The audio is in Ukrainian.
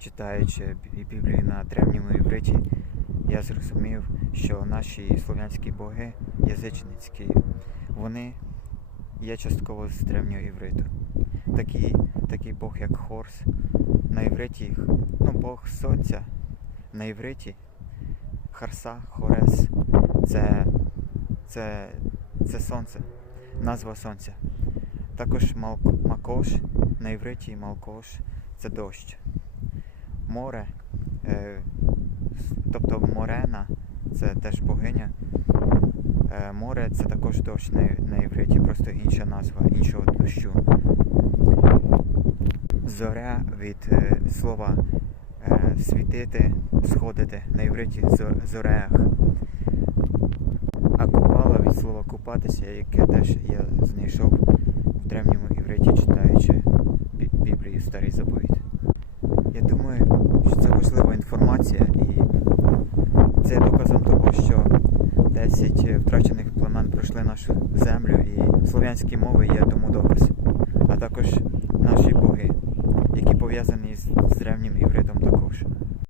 читаючи Біблію на древньому івриті, я зрозумів, що наші слов'янські боги язичницькі, вони є частково з древнього івриту. Такий, такий Бог, як Хорс, на івриті, ну, Бог Сонця, на івриті, Харса, Хорес, це, це, це сонце, назва сонця. Також Макош, на івриті Малкош це дощ. Море, е, тобто Морена, це теж богиня. Е, море це також дощ на, івриті, просто інша назва, іншого дощу. Зоря від е, слова світити, сходити на івриті зо- зореах. А купала від слова купатися, яке теж я знайшов в древньому івриті, читаючи Біблію Старий Заповіт. Я думаю, що це важлива інформація і це є доказом того, що 10 втрачених племен пройшли нашу землю і слов'янські мови є тому доказ. А також наші боги, які пов'язані з древнім івритом також.